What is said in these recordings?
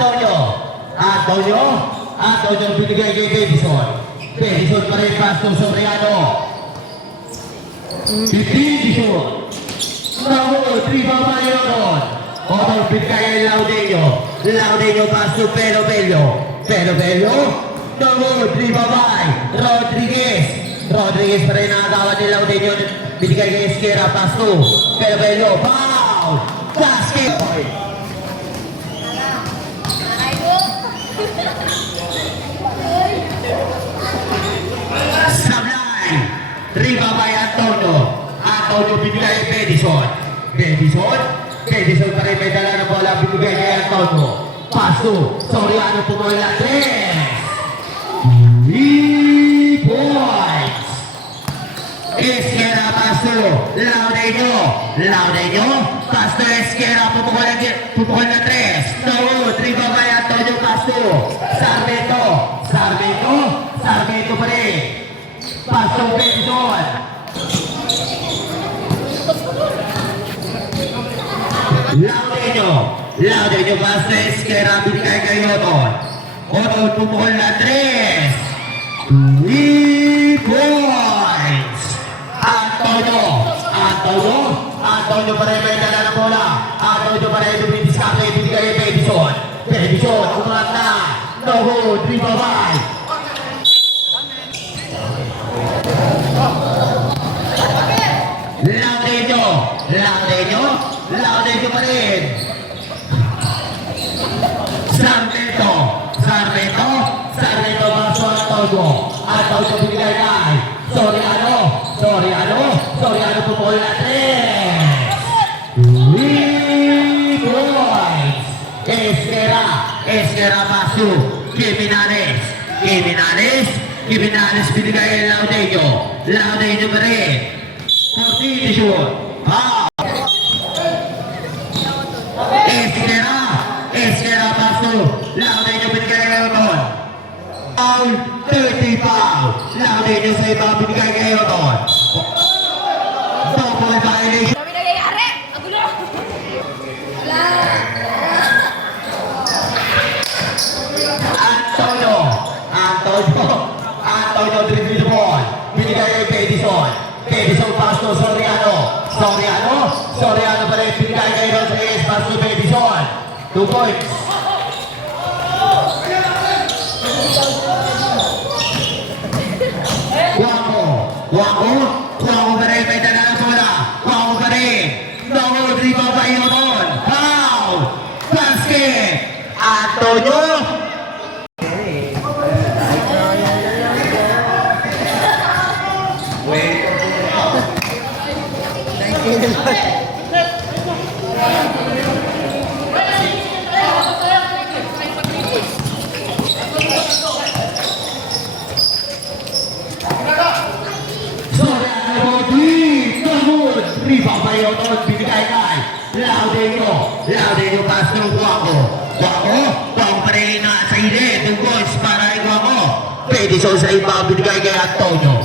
Antonio. Antonio binigay kay Davison. Davison pa rin pass to Soriano. 15 Naku, 3 pa pa yun doon. Otong binigay kay Laudenio. Laudenio pass to Pelo Bello. Naku, 3 pa pa. Rodriguez pa rin nakagawa ni Laudenio. Binigay kay Esquera pass to Pelo Bello. Foul! Basket! Sablay! Riba by Antonio. Antonio binigay kay Pedison. Pedison pa rin may dala ng bola. Binigay kay Antonio. Paso. Soriano pumoy na 3 points. Esquera paso. Laudenio. Paso Esquera pumoy na 3. No, riba by Antonio paso. Sarmiento pa rin. Paso Pedison. Laudenio paso Esquera binigay kay Oton. Oton pumukol na 3 points. Antonio pa rin may dala ng bola. Antonio pa rin dumidiskarte binigay kay Pedison. Umangat na. No good, 3 babay. Laudenio pa rin. Sarmiento paso Antonio binigay kay Soriano pumukol na 3 points. Esquera paso Gimenales binigay kay Laudenio pa rin. 14 shoot. Esquera paso Laudenio binigay kay Oton. 30 foul. Laudenio sa iba binigay kay Oton. Double violation. Dami nangyayari! Ang gulo! Wala! Antonio dribble the ball. Binigay kay Pedison pass to Soriano pa rin binigay kay Rodriguez pass to Pedison. 2 points. Cuaco pa rin may dala ng bola. Cuaco pa rin. No, dribble pa yun doon. Foul! Basket! Antonio! Riba pa yun doon, binigay kay Laudenio pass ng Cuaco pa rin nasa ile, 2 points para kay Cuaco. Pedison sa iba, binigay kay Antonio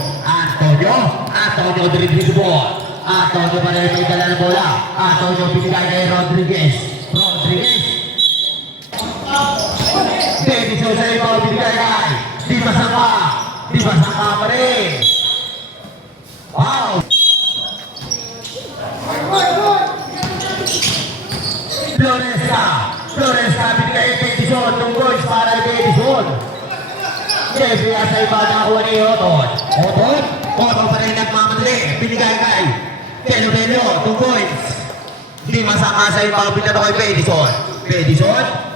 dribble the ball. Antonio pa rin may dala ng bola. Antonio binigay kay Rodriguez. Pedison sa iba, binigay kay Di Masaka pa rin. Wow! Floresta binigay kay Pedison. 2 points para kay Pedison. Kaya sa iba nakakuha ni Oton pa rin nagmamadali. Binigay kay Pelo Bello. 2 points. Di Masaka sa iba binato kay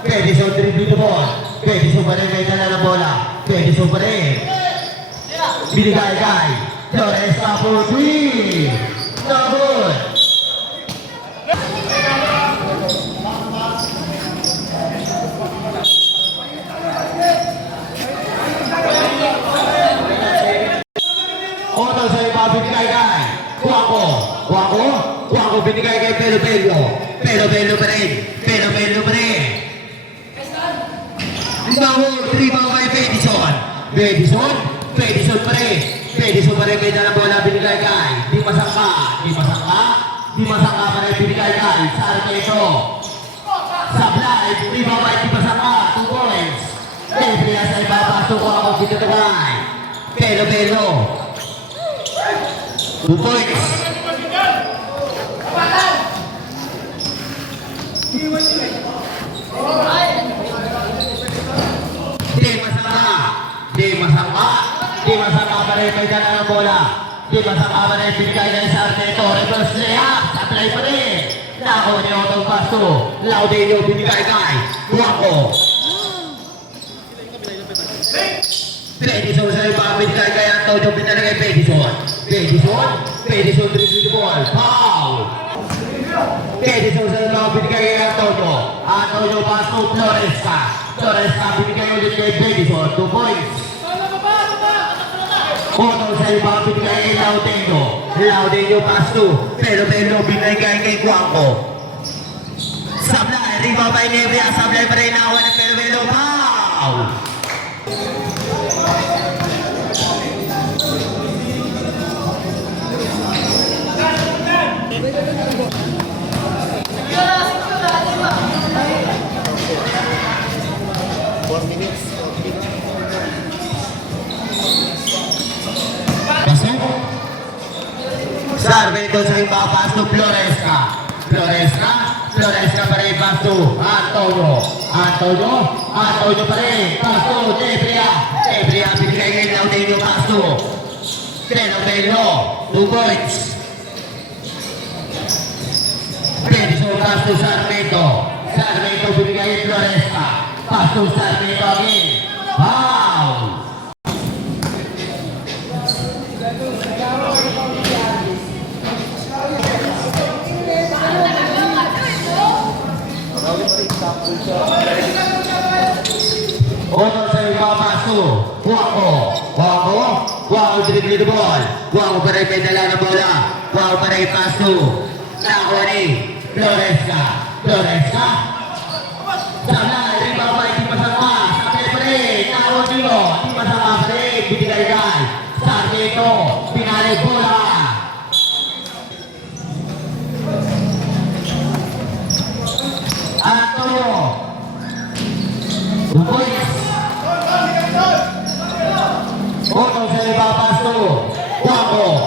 Pedison dribble the ball. Pedison pa rin may dala ng bola. Pedison pa rin binigay kay Floresta for 3. No good. Oton sa iba binigay kay Cuaco binigay kay Pelo Bello pa rin. Naku, 3 pa kay Pedison pa rin. Pedison pa rin may dalang bola binigay kay Di Masaka pa rin binigay kay Sarmiento. Sablay rebound, di masama, 2 points. Referee sa ibabasok ko ako pinatagay. Pelo. 2 points. Di masama pa rin may dala ng bola. Di masama pa rin binigay na sa Arteto. Reverse layup, supply pa rin. Nako ni Otong Pasto. Laudelio binigay kay Guapo. Pedison sa iba, binigay kay Antonio, binigay kay Pedison dribble the ball. Foul! Pedison sa iba, binigay kay Antonio Pasto, Floresca binigay ulit kay Pedison, 2 points. Otong sa iba, binigay kay Laudelio Pasto, pero binigay kay Guapo. Sablay, rebound by Nebria, sablay pa rin nakuha ng Pero, foul! Sarvento sa iba, pass to Floresca pa rin, pass to Antonio pa rin, pass to Nebria binigay kay Laudelio, pass to Pero, 2 points. Pedison, pass to Sarvento binigay kay Floresca, pass to Sarvento again, foul! Otong sa iba, paso. Guapo dribble the ball. Guapo pa rin may dala ng bola. Guapo pa rin paso. Nakuha ni Floresca. Sana, rebound, di masama. Sakay pa rin. Nakuha nyo. Di masama pa rin. Binigay kay Sargento. Pinalik bola. Antonio. 2 points. Otong sa iba, pasto. Guapo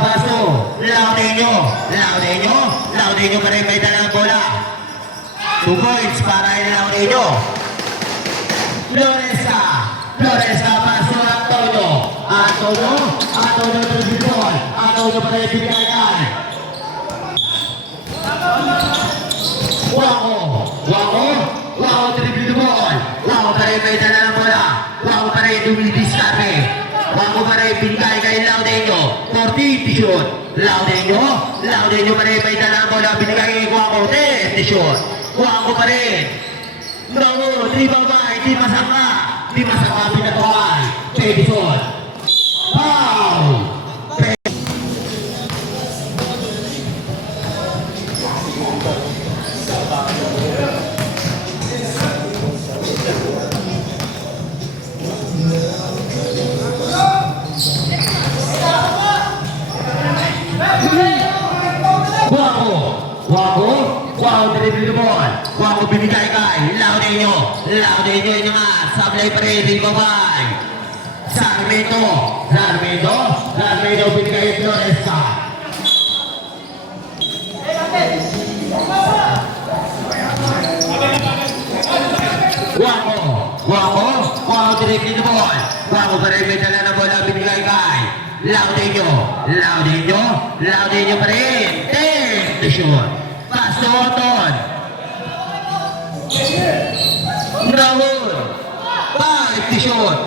pasto. Laudelio pa rin may dalang bola. 2 points para kay Laudelio. Floresca pasto. Antonio dribble ball. Antonio pa rin binigay kay Guapo dribble the ball. Guapo pa rin may dala ng bola. Guapo pa rin dumidiskarte. Guapo pa rin binigay kay Laudelio. 40 shoot. Laudelio pa rin may dala ng bola. Binigay kay Guapo. 10 shoot. Guapo pa rin. Bravo, 3 babay. Di masama pinatuhan. Pedison. Foul! Guapo dribble the ball. Guapo binigay kay Laudelio yun nga. Sablay pa rin, ribabay. Sarmento binigay kay Floresca. Guapo dribble the ball. Guapo pa rin may dala na bola, binigay kay Laudelio pa rin. 10 to shoot. Pass to Oton. Rahul. 5 to shoot.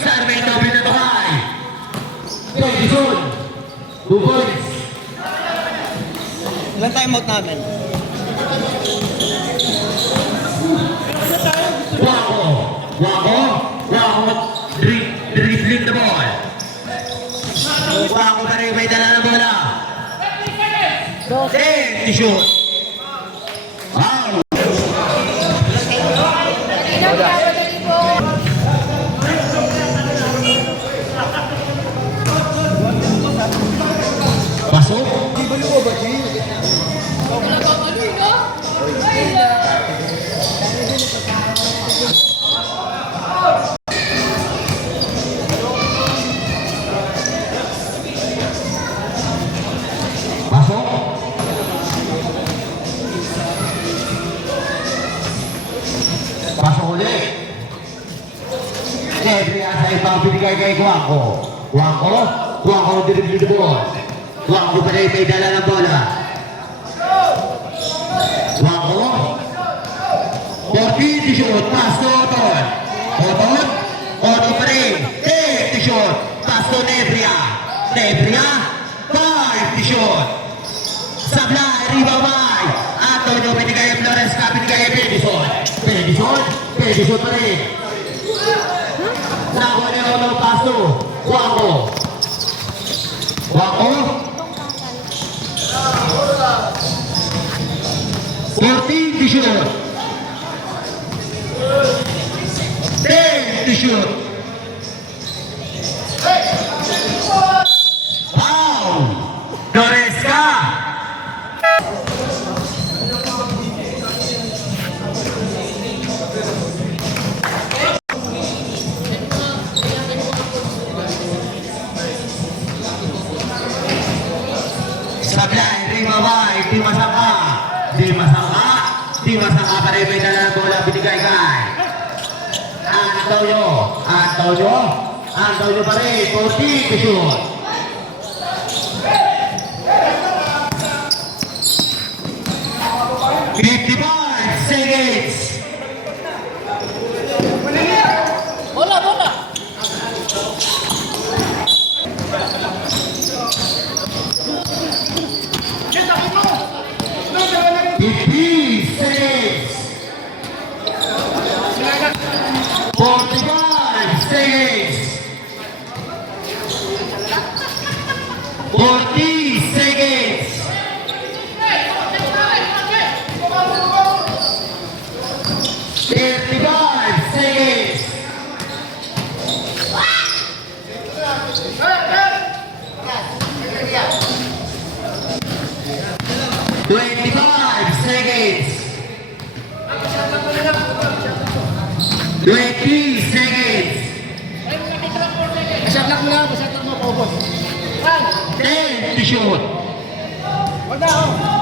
Sarmento pinatuhay. Pedison. 2 points. Ilan time out namin? Guapo dribbling the ball. Guapo pa rin may dala ng bola. 10 to shoot. Foul. Guangco. Guangco diribli the ball. Guangco pa rin may dala ng bola. Guangco. 40 to shoot, pass to Oton. Oton pa rin. 10 to shoot, pass to Nebria. 5 to shoot. Sablay, ribaway. Antonio, pinigay ang Flores ka, pinigay ang Pedison pa rin. Nakuha ni Ono, pass to Guangco. 14 to shoot. 10 to shoot. Foul! Noresca! Sablay, ribaway, di masangka pa rin may dala ng bola, binigay kay Antonio pa rin, 14 to shoot. Seconds. Bola. 50 seconds. 45 seconds. 40 seconds. 35 seconds. 25 seconds. 20 seconds. Masyadlak mo lang, masyadlak mo, paubos. 10 to shoot. Wag na, oh.